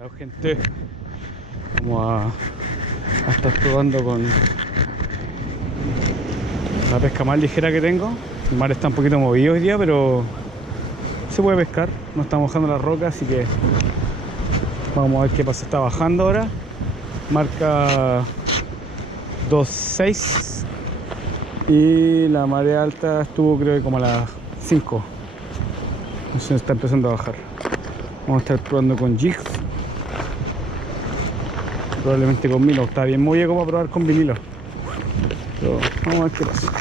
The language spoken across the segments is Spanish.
Hola gente, vamos a estar probando con la pesca más ligera que tengo. El mar está un poquito movido hoy día, pero se puede pescar, no está mojando las rocas, así que vamos a ver qué pasa. Está bajando ahora, marca 2.6 y la marea alta estuvo creo que como a las 5, entonces está empezando a bajar. Vamos a estar probando con jigs, probablemente con Milo. Está bien movido como a probar con vinilo, pero vamos a ver qué pasa.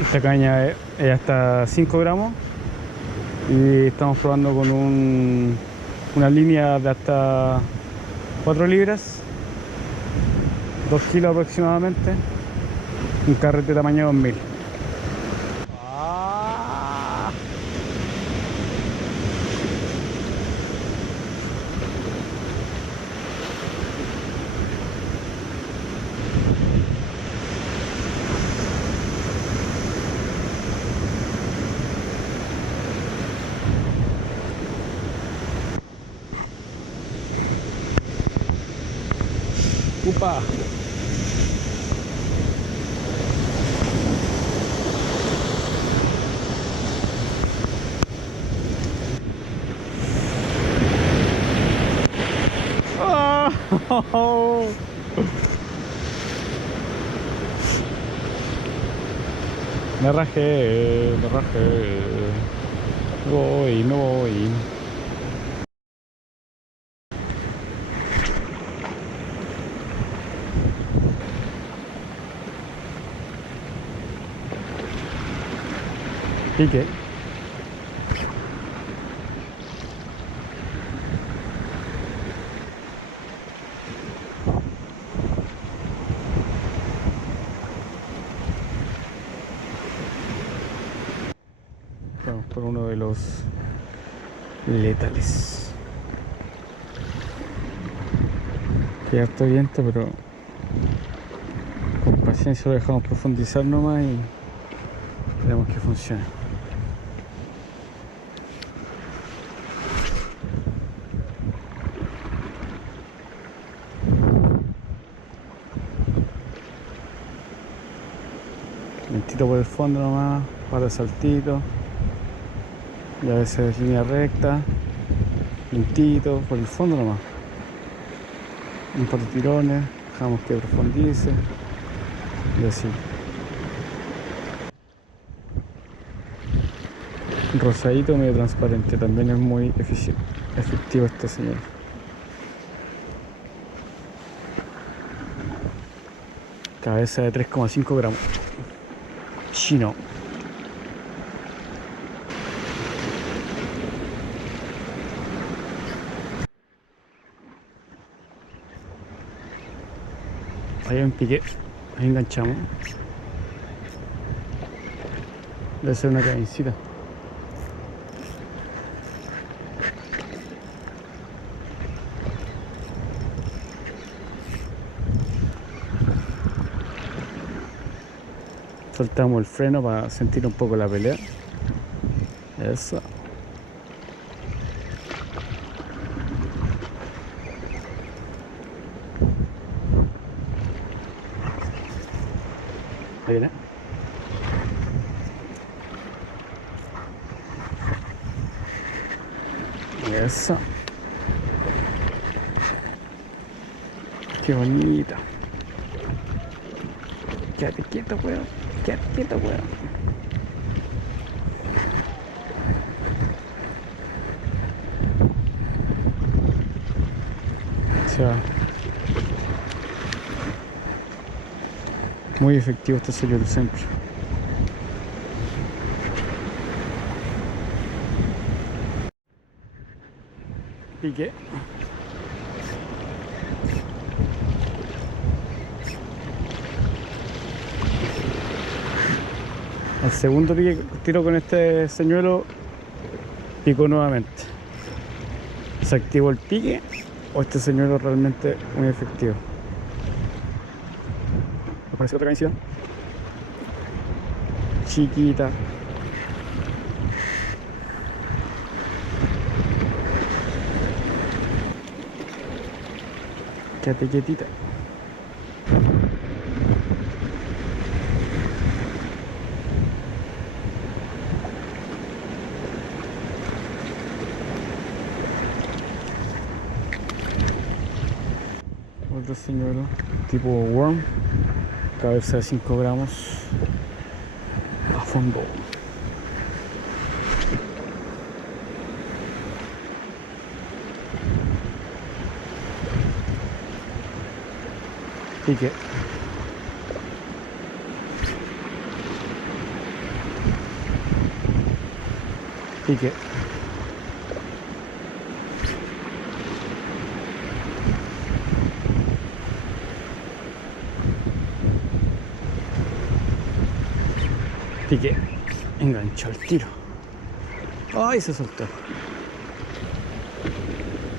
Esta caña es hasta 5 gramos y estamos probando con una línea de hasta 4 libras, 2 kilos aproximadamente, un carrete tamaño 2000. ¡Upa! ¡Oh! Me rajé, me rajé. Me voy. Pique. Vamos por uno de los letales. Que ya estoy viento, pero con paciencia lo dejamos profundizar nomás y esperemos que funcione. Lentito por el fondo nomás, para saltito, y a veces línea recta, lentito por el fondo nomás, un par de tirones, dejamos que profundice y así. Rosadito, medio transparente, también es muy efectivo este señal. Cabeza de 3,5 gramos. Chino. Ahí hay un pique, ahí enganchamos. Debe ser una cadencita. Soltamos el freno para sentir un poco la pelea. Eso. Ahí viene. Eso. Qué bonito. Quédate quieto, weón. Quédate quieto, weón. Se va. Muy efectivo este señor siempre. Pique. El segundo pique que tiro con este señuelo picó nuevamente. ¿Se activó el pique o este señuelo realmente muy efectivo? Apareció otra canción chiquita. Quédate quietita. Otro señuelo tipo worm, cabeza de 5 gramos a fondo. Pique. Pique. Pique. Enganchó el tiro. Ay, se soltó.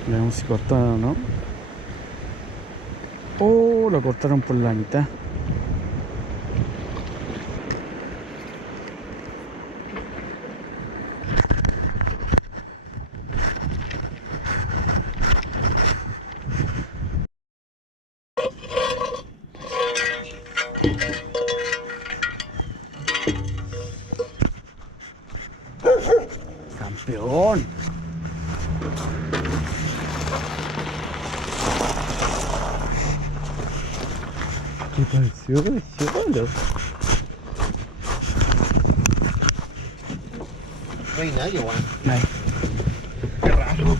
Veamos si cortaron o no. Oh, lo cortaron por la mitad. Campeón. ¿Qué pareció de solo? No hay nadie, weón. Ay, Qué raro.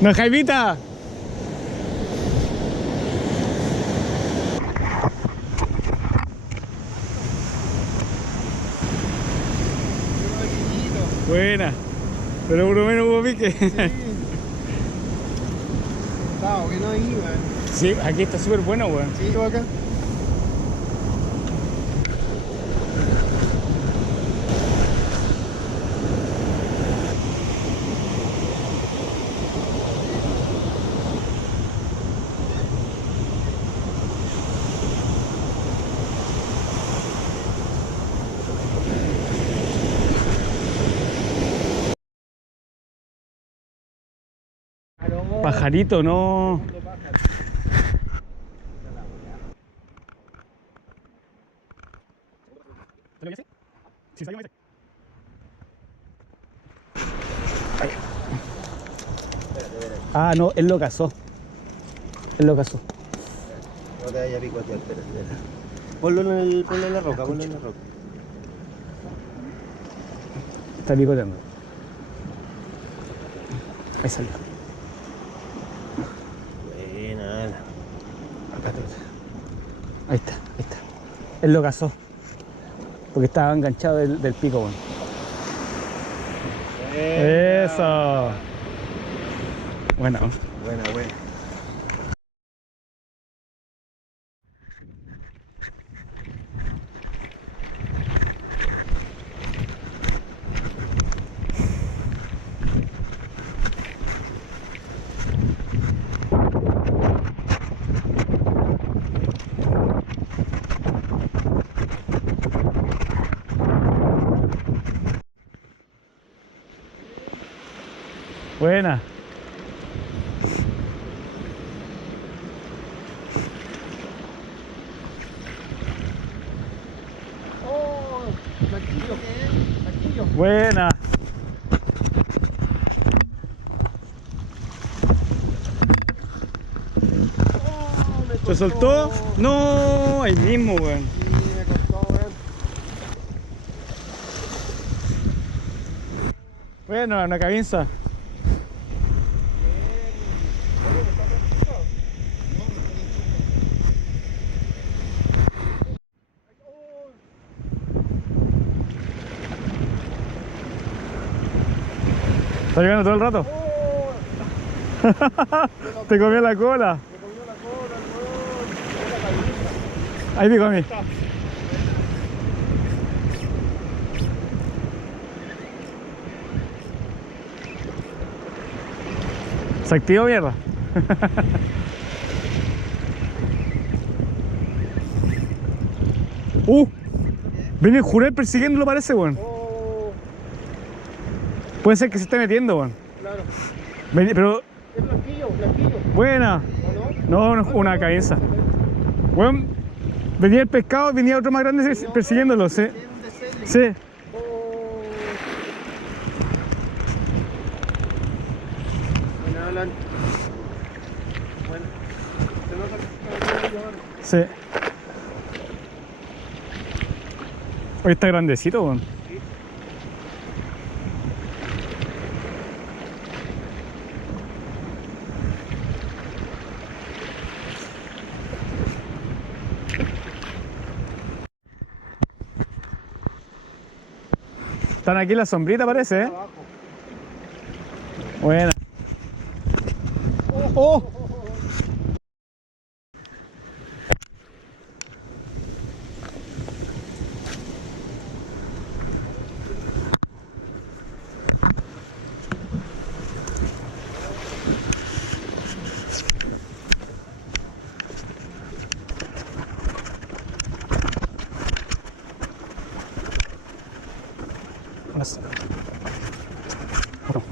¡No, Jaimita! Buena. Pero por lo menos hubo pique. Estaba bueno ahí, weón. Sí, aquí está súper bueno, weón. Sí, tú acá. Pajarito, no. Ah, no, él lo cazó. Él lo cazó. No te vayas a picotear, espérate. Ponlo en la roca, ponlo en la roca. Está picoteando. Ahí salió. Buena. Ahí está, ahí está. Él lo cazó. Porque estaba enganchado del pico, bueno. Eso. Bueno. Buena, buena. Buena. Oh, blanquillo. Blanquillo. Buena. Oh, me ¿Te costó. soltó? No, ahí mismo, weón. Sí, me costó, weón. Bueno, una cabeza. Está llegando todo el rato. Te comió la cola. Me comió la cola, weón. Ahí te comí. ¿Se activó, mierda? Viene el jurel persiguiéndolo, parece, weón. Oh, Puede ser que se esté metiendo, weón. claro. Pero, Es blanquillo, blanquillo. buena. ¿O no? No, una cabeza. Weón, venía el pescado y venía otro más grande persiguiéndolo, sí. Es un destello. Sí. Oh. Bueno, Alan. Bueno, se nota que está ahora. Sí. Hoy está grandecito, weón. Sí. Están aquí en la sombrita, parece, ¿eh? Abajo. Buena. ¡Oh! Más. Bueno.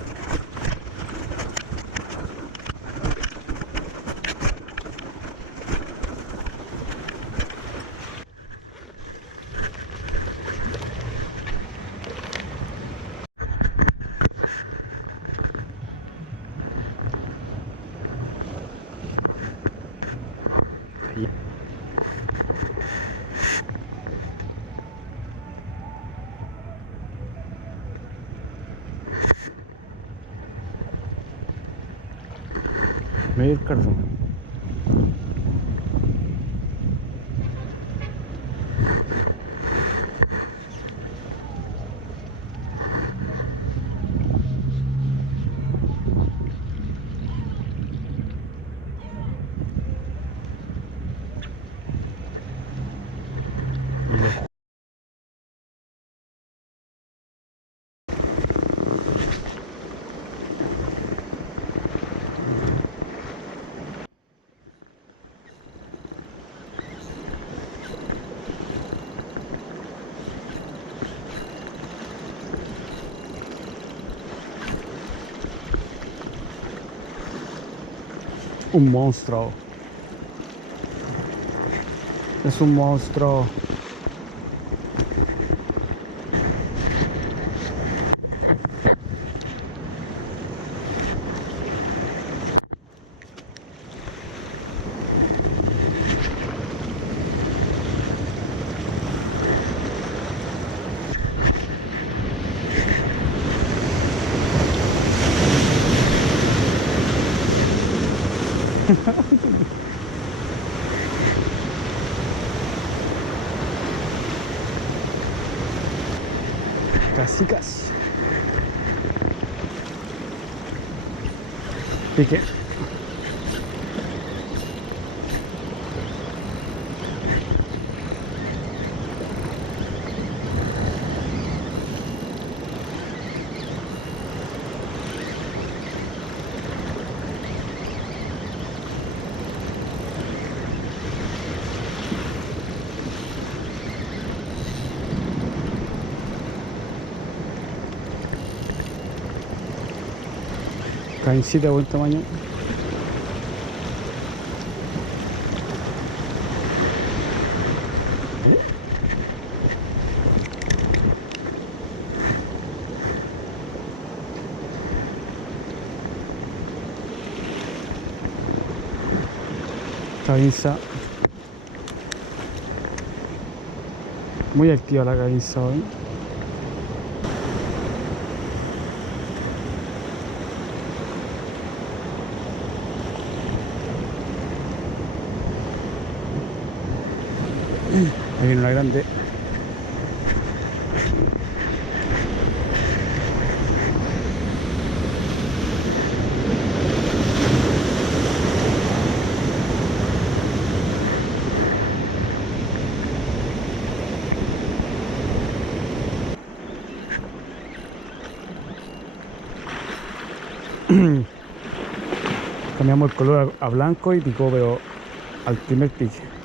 Medir cartón. Un monstruo. Es un monstruo. Casi, casi. Pique. Cadencita de buen tamaño. Cabinza. Muy activa la cabinza hoy. Ahí viene una grande. Cambiamos el color a blanco y picó, pero al primer pique.